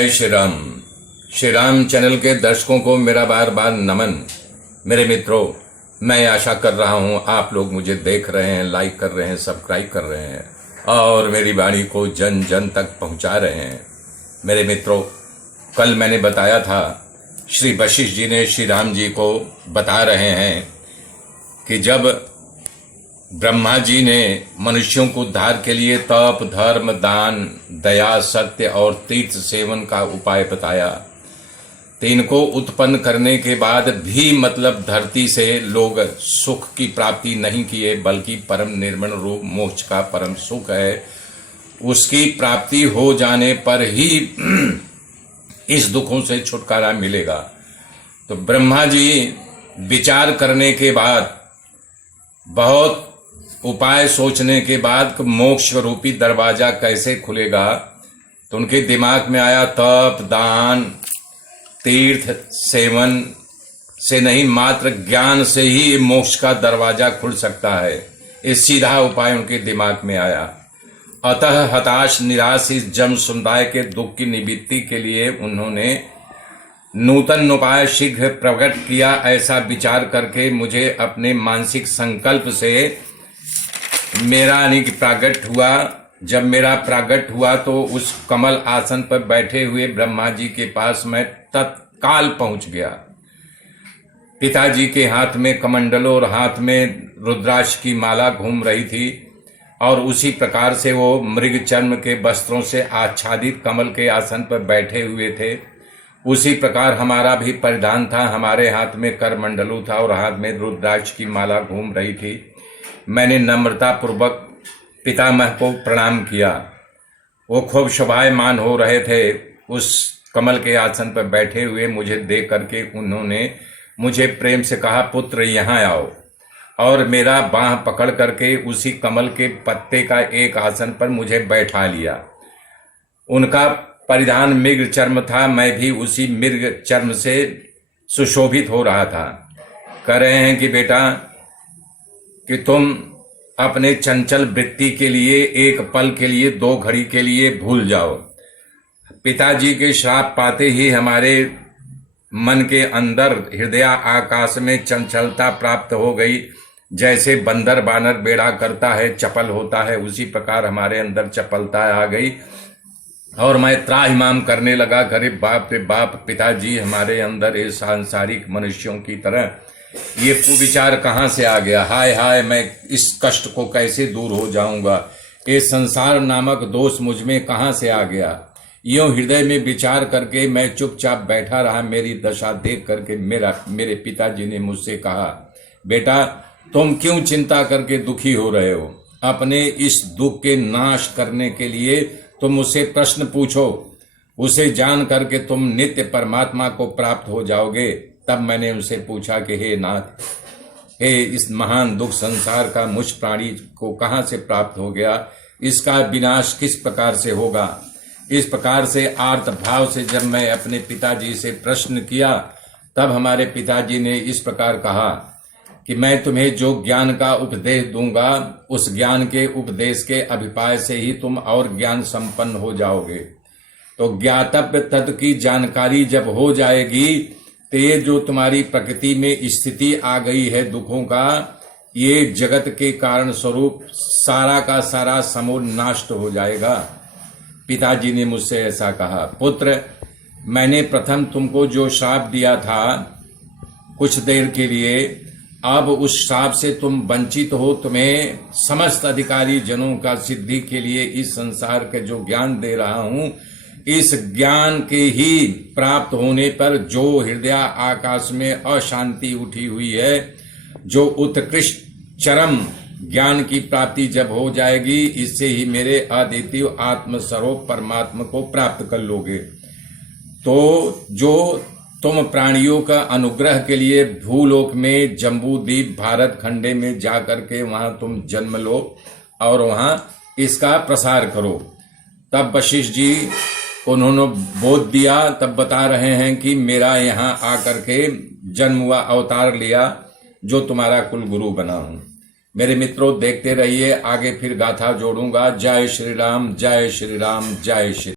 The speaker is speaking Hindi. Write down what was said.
जय श्री राम। श्री राम चैनल के दर्शकों को मेरा बार बार नमन। मेरे मित्रों, मैं आशा कर रहा हूं आप लोग मुझे देख रहे हैं, लाइक कर रहे हैं, सब्सक्राइब कर रहे हैं और मेरी वाणी को जन जन तक पहुंचा रहे हैं। मेरे मित्रों, कल मैंने बताया था, श्री वशिष्ठ जी ने श्री राम जी को बता रहे हैं कि जब ब्रह्मा जी ने मनुष्यों को उद्धार के लिए तप, धर्म, दान, दया, सत्य और तीर्थ सेवन का उपाय बताया, तो इनको उत्पन्न करने के बाद भी मतलब धरती से लोग सुख की प्राप्ति नहीं किए, बल्कि परम निर्मल रूप मोक्ष का परम सुख है, उसकी प्राप्ति हो जाने पर ही इस दुखों से छुटकारा मिलेगा। तो ब्रह्मा जी विचार करने के बाद, बहुत उपाय सोचने के बाद मोक्ष रूपी दरवाजा कैसे खुलेगा, तो उनके दिमाग में आया तप, दान, तीर्थ सेवन से नहीं, मात्र ज्ञान से ही मोक्ष का दरवाजा खुल सकता है। इस सीधा उपाय उनके दिमाग में आया। अतः हताश निराश इस जन समुदाय के दुख की निवृत्ति के लिए उन्होंने नूतन उपाय शीघ्र प्रकट किया। ऐसा विचार करके मुझे अपने मानसिक संकल्प से मेरा प्रागट हुआ। जब मेरा प्रागट हुआ तो उस कमल आसन पर बैठे हुए ब्रह्मा जी के पास मैं तत्काल पहुंच गया। पिताजी के हाथ में कमंडलों और हाथ में रुद्राक्ष की माला घूम रही थी और उसी प्रकार से वो मृग चर्म के वस्त्रों से आच्छादित कमल के आसन पर बैठे हुए थे। उसी प्रकार हमारा भी परिधान था। हमारे हाथ में करमंडलू था और हाथ में रुद्राक्ष की माला घूम रही थी। मैंने नम्रता पूर्वक पितामह को प्रणाम किया। वो खूब शोभायमान हो रहे थे। उस कमल के आसन पर बैठे हुए मुझे देख करके उन्होंने मुझे प्रेम से कहा, पुत्र यहाँ आओ, और मेरा बाँह पकड़ करके उसी कमल के पत्ते का एक आसन पर मुझे बैठा लिया। उनका परिधान मृग चर्म था, मैं भी उसी मृग चर्म से सुशोभित हो रहा था। कह रहे हैं कि बेटा, कि तुम अपने चंचल वृत्ति के लिए एक पल के लिए, 2 घड़ी के लिए भूल जाओ। पिताजी के श्राप पाते ही हमारे मन के अंदर हृदय आकाश में चंचलता प्राप्त हो गई। जैसे बंदर बानर बेड़ा करता है, चपल होता है, उसी प्रकार हमारे अंदर चपलता आ गई और मैं त्राहिमाम करने लगा। गरीब बाप रे बाप, पिताजी हमारे अंदर ये सांसारिक मनुष्यों की तरह ये कुविचार कहाँ से आ गया? हाय हाय, मैं इस कष्ट को कैसे दूर हो जाऊंगा? ये संसार नामक दोष मुझ में कहाँ से आ गया? यूं हृदय में विचार करके मैं चुपचाप बैठा रहा। मेरी दशा देख करके मेरे पिताजी ने मुझसे कहा, बेटा तुम क्यों चिंता करके दुखी हो रहे हो? अपने इस दुख के नाश करने के लिए तुम उससे प्रश्न पूछो, उसे जान करके तुम नित्य परमात्मा को प्राप्त हो जाओगे। तब मैंने उनसे पूछा कि हे नाथ, हे इस महान दुख संसार का मुझ प्राणी को कहाँ से प्राप्त हो गया? इसका विनाश किस प्रकार से होगा? इस प्रकार से आर्त भाव से जब मैं अपने पिताजी से प्रश्न किया, तब हमारे पिताजी ने इस प्रकार कहा कि मैं तुम्हें जो ज्ञान का उपदेश दूंगा, उस ज्ञान के उपदेश के अभिप्राय से ही तुम और ज्ञान संपन्न हो जाओगे। तो ज्ञातव्य तत्व की जानकारी जब हो जाएगी, तो ये जो तुम्हारी प्रकृति में स्थिति आ गई है दुखों का, ये जगत के कारण स्वरूप सारा का सारा समूल नष्ट हो जाएगा। पिताजी ने मुझसे ऐसा कहा, पुत्र मैंने प्रथम तुमको जो श्राप दिया था कुछ देर के लिए, अब उस श्राप से तुम वंचित हो। तुम्हें समस्त अधिकारी जनों का सिद्धि के लिए इस संसार के जो ज्ञान दे रहा हूं, इस ज्ञान के ही प्राप्त होने पर जो हृदय आकाश में अशांति उठी हुई है, जो उत्कृष्ट चरम ज्ञान की प्राप्ति जब हो जाएगी, इससे ही मेरे अद्वितीय आत्मस्वरूप परमात्मा को प्राप्त कर लोगे। तो जो तुम प्राणियों का अनुग्रह के लिए भूलोक में जम्बूद्वीप भारत खंडे में जाकर के वहां तुम जन्म लो और वहां इसका प्रसार करो। तब वशिष्ठ जी उन्होंने बोध दिया। तब बता रहे हैं कि मेरा यहाँ आकर के जन्म हुआ, अवतार लिया, जो तुम्हारा कुल गुरु बना हूं। मेरे मित्रों, देखते रहिए, आगे फिर गाथा जोड़ूंगा। जय श्री राम, जय श्री राम, जय श्री